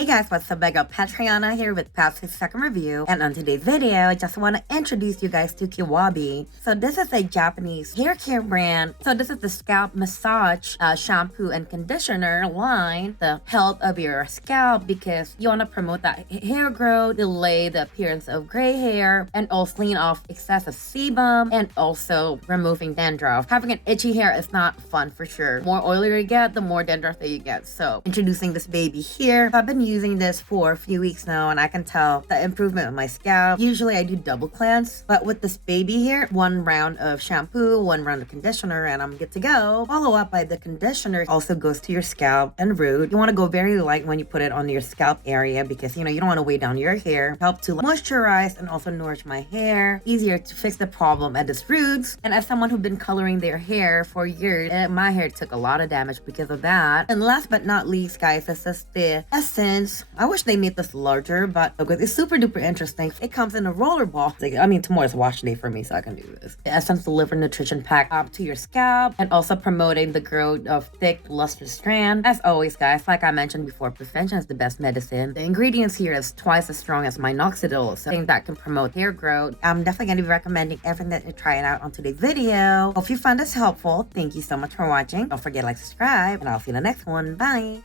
Hey guys, what's up? I got Patriana here with Pat's second review, and on today's video, I just want to introduce you guys to Kiwabi. So this is a Japanese hair care brand. So this is the scalp massage shampoo and conditioner line, the health of your scalp, because you want to promote that hair growth, delay the appearance of gray hair, and also clean off excessive sebum, and also removing dandruff. Having an itchy hair is not fun for sure. The more oilier you get, the more dandruff that you get. So introducing this baby here. I've been using this for a few weeks now, and I can tell the improvement of my scalp. Usually I do double cleanse, but with this baby here, one round of shampoo, one round of conditioner, and I'm good to go. Follow up by the conditioner also goes to your scalp and root. You want to go very light when you put it on your scalp area because you don't want to weigh down your hair. Help to moisturize and also nourish my hair. Easier to fix the problem at its roots. And as someone who's been coloring their hair for years, my hair took a lot of damage because of that. And last but not least, guys, this is the essence. I wish they made this larger, but it's super duper interesting. It comes in a roller ball. Tomorrow's wash day for me, so I can do this. The Essence Liver Nutrition Pack up to your scalp and also promoting the growth of thick, lustrous strand. As always, guys, like I mentioned before, prevention is the best medicine. The ingredients here is twice as strong as minoxidil, so I think that can promote hair growth. I'm definitely going to be recommending everything that you try it out on today's video. Hope you found this helpful. Thank you so much for watching. Don't forget to like, subscribe, and I'll see you in the next one. Bye!